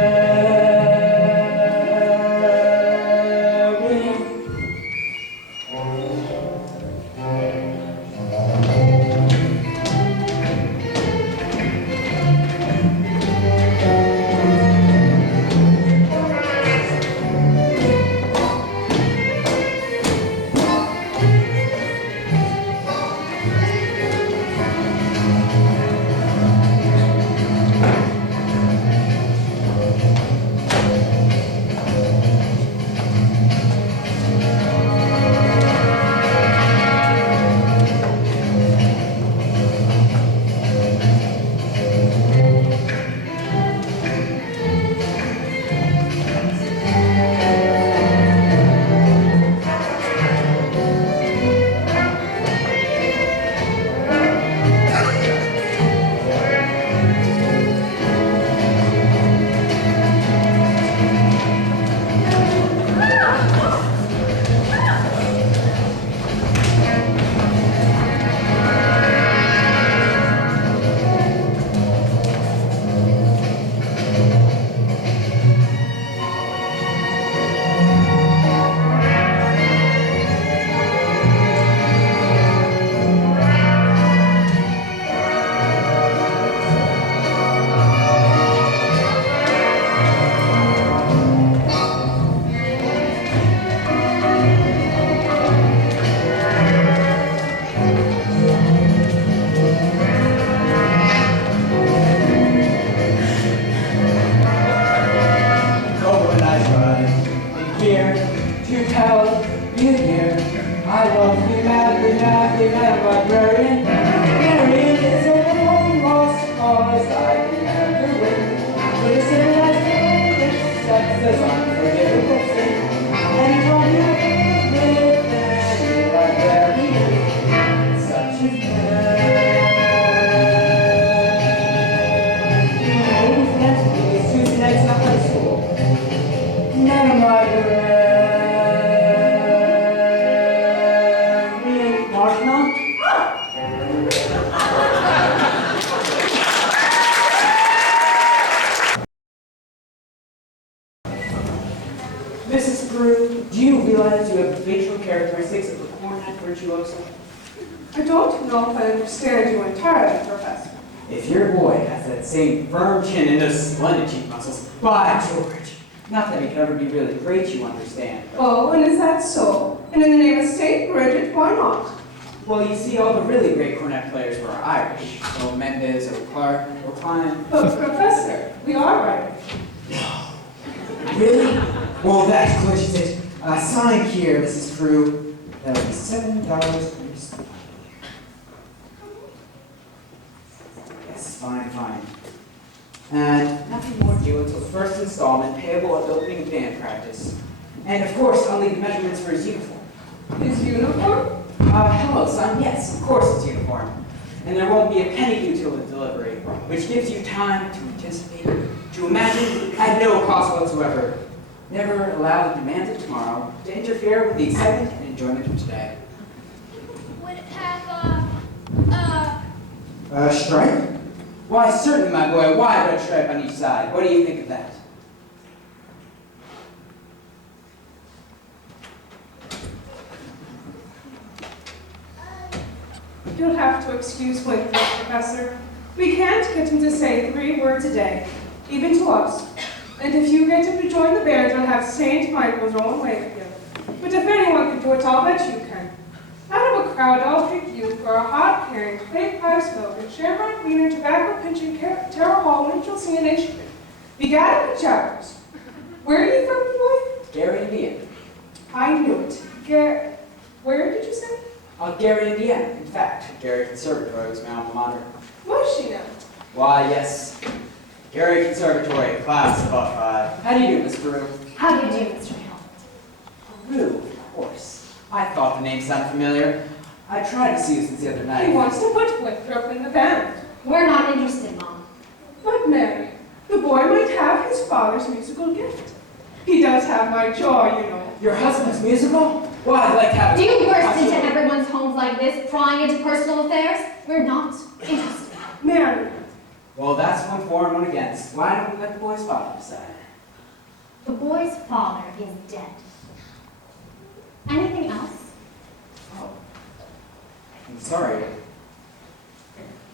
librarian. Marian is a long lost cause I can never win. But a civilized man accepts as unforgivable sin. And he told me Do you realize you have the facial characteristics of the cornet virtuoso? I don't know if I understand you entirely, Professor. If your boy has that same firm chin and those splendid cheek muscles, by George! Not that he could ever be really great, you understand. Oh, and is that so? And in the name of St. Bridget, why not? Well, you see, all the really great cornet players were Irish. Oh, Mendez, or Clark, or Klein. But Professor, we are right. Really? Well, that clinches it. Sign here, Mrs. Crew. That'll be $7 per step. Yes, fine. And nothing more due until the first installment, payable at the opening of band practice. And of course, I'll need the measurements for his uniform. His uniform? Hello, son. Yes, of course it's uniform. And there won't be a penny due till the delivery, which gives you time to anticipate, to imagine, at no cost whatsoever. Never allow the demands of tomorrow to interfere with the excitement and enjoyment of today. Would it have A stripe? Why, certainly, my boy. Why red stripe on each side? What do you think of that? You'll have to excuse Winthrop, Professor. We can't get him to say 3 words a day, even to us. And if you get him to join the band, you'll have St. Michael's own way with you. But if anyone can do it, I'll bet you can. Out of a crowd, I'll pick you for a hot carrying, clay pipe smoking, shamrock cleaner, tobacco pinching, terror hall, minstrel singing instrument. Begad and jabbers. Where are you from, boy? Gary, Indiana. I knew it. Where did you say? Gary, Indiana. In fact, Gary Conservatory was my alma mater. Was she now? Why, yes. Gary Conservatory, class of 5. How do you do, Miss Peru? How do you do, Mr. Hill? Peru, of course. I thought the name sounded familiar. I tried to see you since the other night. He wants to put Winthrop in the band. We're not interested, Mom. But Mary, the boy might have his father's musical gift. He does have my jaw, you know. Your husband's musical? Well, I'd like to have... Do you burst into everyone's homes like this, prying into personal affairs? We're not interested. Mary. Well, that's one for and one against. Why don't we let the boy's father decide? The boy's father is dead. Anything else? Oh. I'm sorry.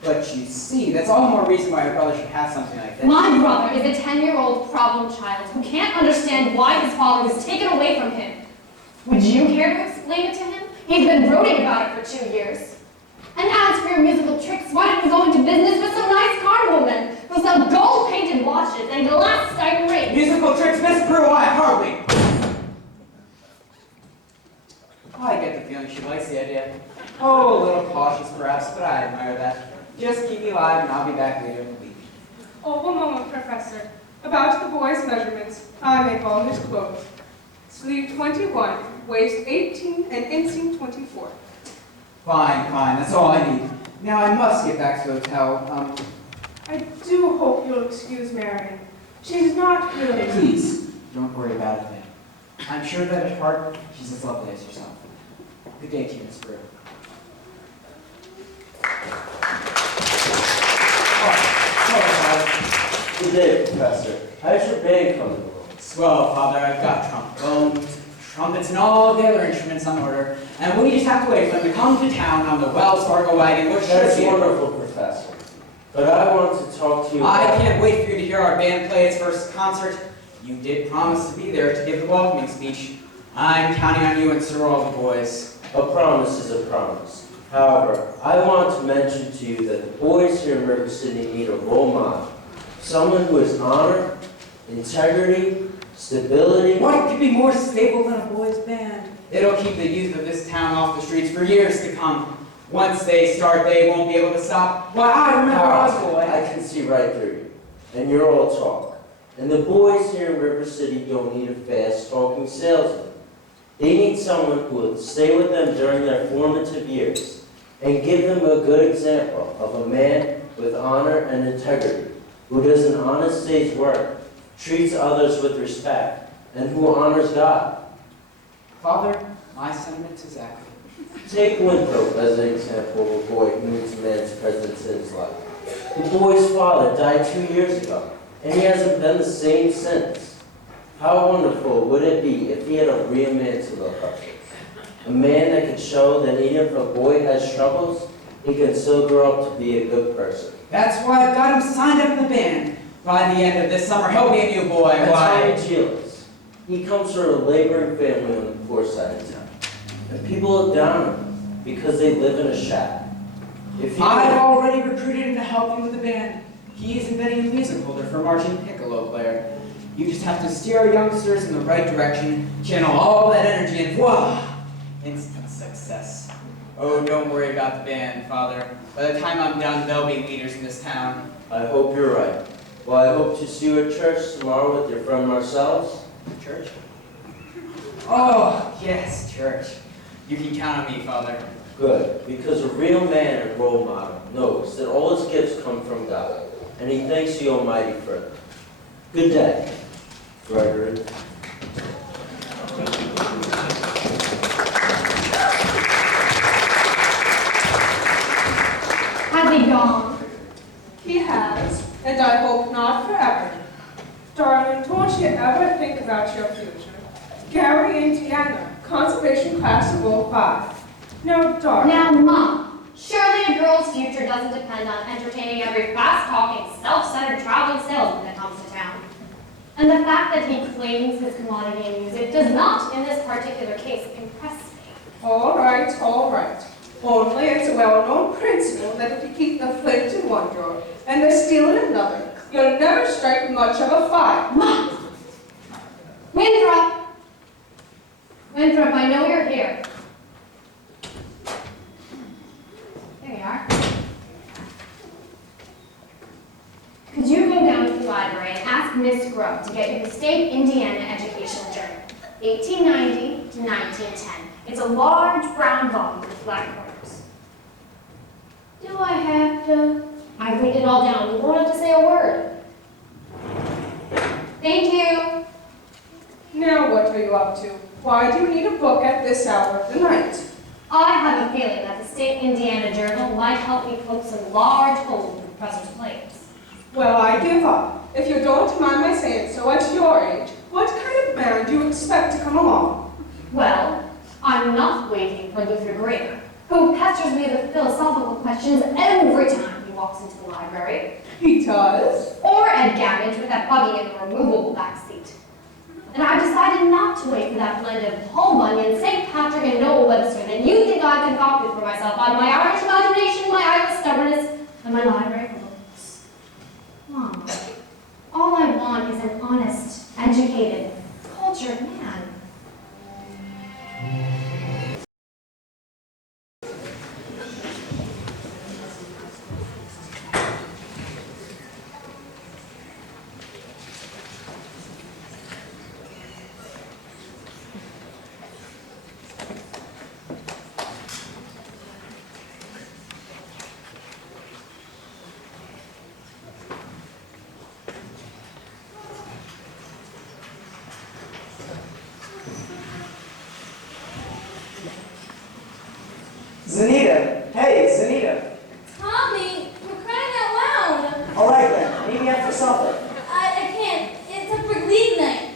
But you see, that's all the more reason why your brother should have something like this. My brother is a 10-year-old problem child who can't understand why his father was taken away from him. Would you care to explain it to him? He's been brooding about it for 2 years. And as for your musical tricks, why don't you go into business with some nice carnival men who sell gold-painted watches and glass-type rings? Musical tricks, Miss Brew, I hardly. I get the feeling she likes the idea. Oh, a little cautious perhaps, but I admire that. Just keep me alive and I'll be back later in the week. Oh, one moment, Professor. About the boy's measurements, I make all his clothes. Sleeve 21, waist 18, and inseam 24. Fine, that's all I need. Now I must get back to the hotel. I do hope you'll excuse Mary. She's not really... Please, don't worry about it, ma'am. I'm sure that at heart, she's as lovely as yourself. Good day to you, Miss Brew. Good day, Professor. How's your band coming along? Well, Father, I've got trombones, trumpets, and all the other instruments on order. And we just have to wait for them to come to town on the Wells Fargo wagon, which That's should be... wonderful, Professor. But I want to talk to you I about... can't wait for you to hear our band play its first concert. You did promise to be there to give the welcoming speech. I'm counting on you and Sir all the boys. A promise is a promise. However, I want to mention to you that the boys here in River City need a role model. Someone who has honor, integrity, stability. What could be more stable than a boys' band? It'll keep the youth of this town off the streets for years to come. Once they start, they won't be able to stop. Why, I remember I was a boy. I can see right through you. And you're all talk. And the boys here in River City don't need a fast-talking salesman. They need someone who will stay with them during their formative years and give them a good example of a man with honor and integrity, who does an honest day's work, treats others with respect, and who honors God. Father, my sentiments exactly. Take Winthrop as an example of a boy who needs a man's presence in his life. The boy's father died 2 years ago, and he hasn't been the same since. How wonderful would it be if he had a real man to look up to? A man that could show that even if a boy has troubles, he can still grow up to be a good person. That's why I've got him signed up in the band. By the end of this summer, he'll be a new boy. That's Why? Tommy Giles. He comes from a laboring family on the poor side of town. And people look down on him because they live in a shack. If you I've already recruited him to help me with the band. He is embedding a music holder for a marching piccolo player. You just have to steer our youngsters in the right direction, channel all that energy, and voila! Instant success. Oh, don't worry about the band, Father. By the time I'm done, they'll be leaders in this town. I hope you're right. Well, I hope to see you at church tomorrow with your friend Marcellus. Church? Oh, yes, church. You can count on me, Father. Good, because a real man and role model knows that all his gifts come from God, and he thanks the Almighty for them. Good day, Gregory. Has he gone? He has, and I hope not forever. Darling, don't you ever think about your future. Gary, Indiana, conservation class of 05. No, darling. Now, Mom, surely a girl's future doesn't depend on entertaining every fast-talking, self-centered traveling salesman that comes to town. And the fact that he claims his commodity in music does not, in this particular case, impress me. All right, all right. Only it's a well-known principle that if you keep the flint in one drawer and the steel in another, you'll never strike much of a fire. Mom! Winthrop! Winthrop, I know you're here. There you are. Could you go down to the library and ask Miss Grubb to get you the State Indiana Educational Journal, 1890 to 1910. It's a large brown volume with black corners. Do I have to? I've written it all down. You won't have to say a word. Thank you. Now what are you up to? Why do you need a book at this hour of the night? I have a feeling that the State Indiana Journal might help me poke some large holes in the professor's plates. Well, I give up. If you don't mind my saying so at your age, what kind of man do you expect to come along? Well, I'm not waiting for Luther Grainer, who pesters me with philosophical questions every time he walks into the library. He does? Or Ed Gammage with that buggy in the removable back seat. And I've decided not to wait for that blend of Paul Bunyan, St. Patrick, and Noah Webster that you think I've concocted for myself on my Irish imagination, my Irish stubbornness, and my library of books. Mom, all I want is an honest, educated, cultured man. Zanita! Hey, Zanita! Tommy, you're crying out loud. All right then, meet me after supper. I can't. It's a for league night.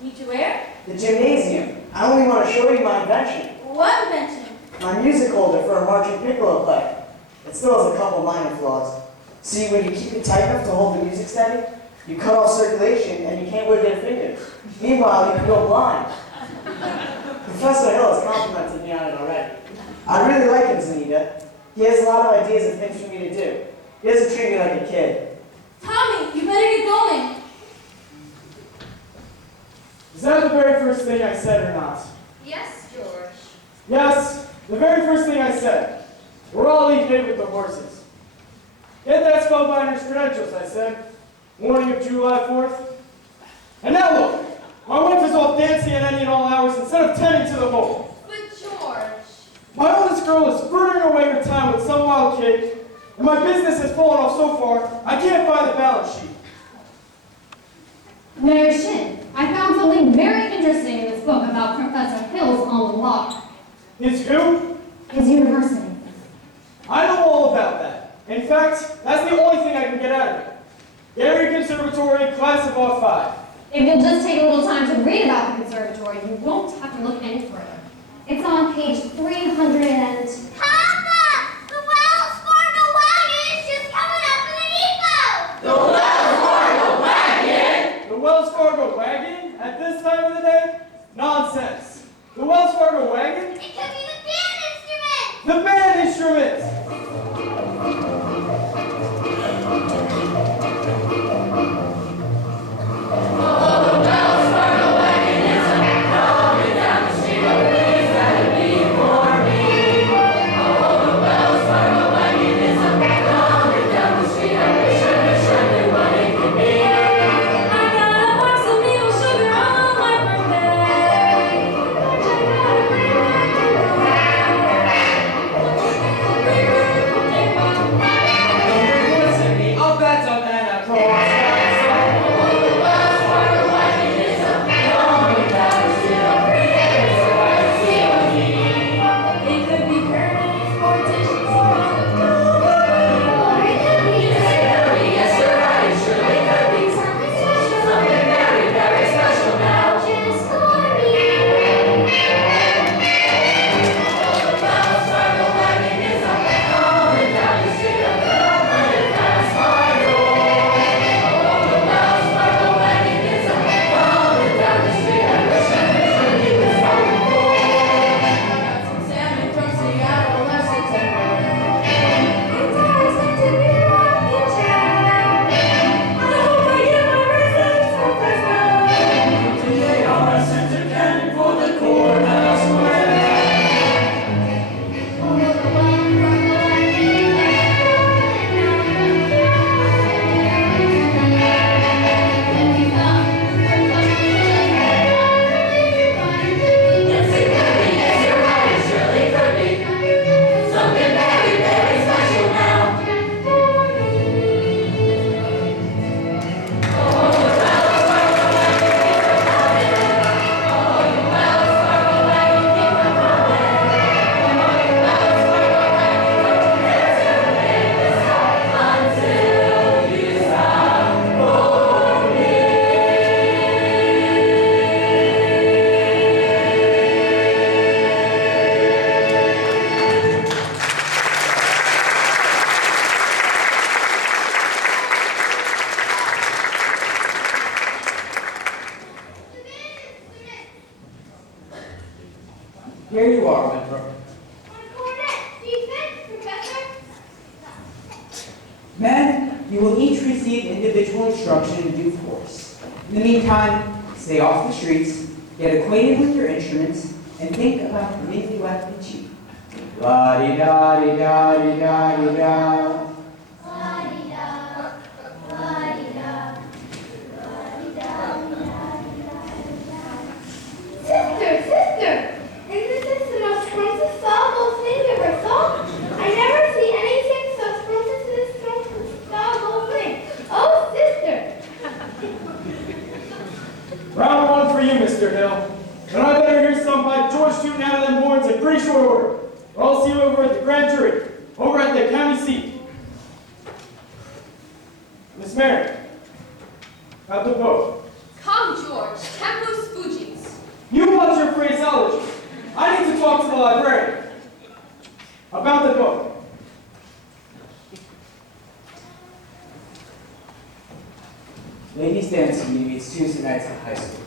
Meet you where? The gymnasium. I only want to show you my invention. What invention? My music holder for a marching piccolo play. It still has a couple minor flaws. See, when you keep it tight enough to hold the music steady, you cut off circulation and you can't wiggle your fingers. Meanwhile, you can go blind. Professor Hill has complimented me on it already. I really like him, Zanita. He has a lot of ideas and things for me to do. He doesn't treat me like a kid. Tommy, you better get going. Is that the very first thing I said or not? Yes, George. Yes, the very first thing I said. We're all eating with the horses. Get that spellbinder's credentials, I said. Morning of July 4th. And now look, my wife is off dancing at any and all hours instead of tending to the home. But George. My oldest girl is frittering away her time with some wild kid, and my business has fallen off so far, I can't find the balance sheet. Mayor Shin, I found something very interesting in this book about Professor Hill's alma mater. His who? His university. I know all about that. In fact, that's the only thing I can get out of it. Gary Conservatory, class of 05. If you'll just take a little time to read about the conservatory, you won't have to look any further. It's on page 300 and... Papa! The Wells Fargo wagon is just coming up in the depot! The Wells Fargo wagon? The Wells Fargo wagon? At this time of the day? Nonsense. The Wells Fargo wagon? It could be the band instrument! The band instruments! Here you are, Winthrop. Men, you will each receive individual instruction in due course. In the meantime, stay off the streets, get acquainted with your instruments, and think about the minute you have to cheat. La-di-da-di-da-di-da-di-da. Sister! Isn't this the most scrumptious thing you ever saw? I never see anything so scrumptious as this scrumptious thing. Oh, sister! Round one for you, Mr. Hill. And I better hear some by George shooting out of them horns in pretty short order. Or I'll see you over at the grand jury, over at the county seat. Miss Mary, about the vote. Come, George. Tempus fugis. You watch your phraseology. I need to talk to the librarian about the book. Ladies' dancing meets Tuesday nights at high school.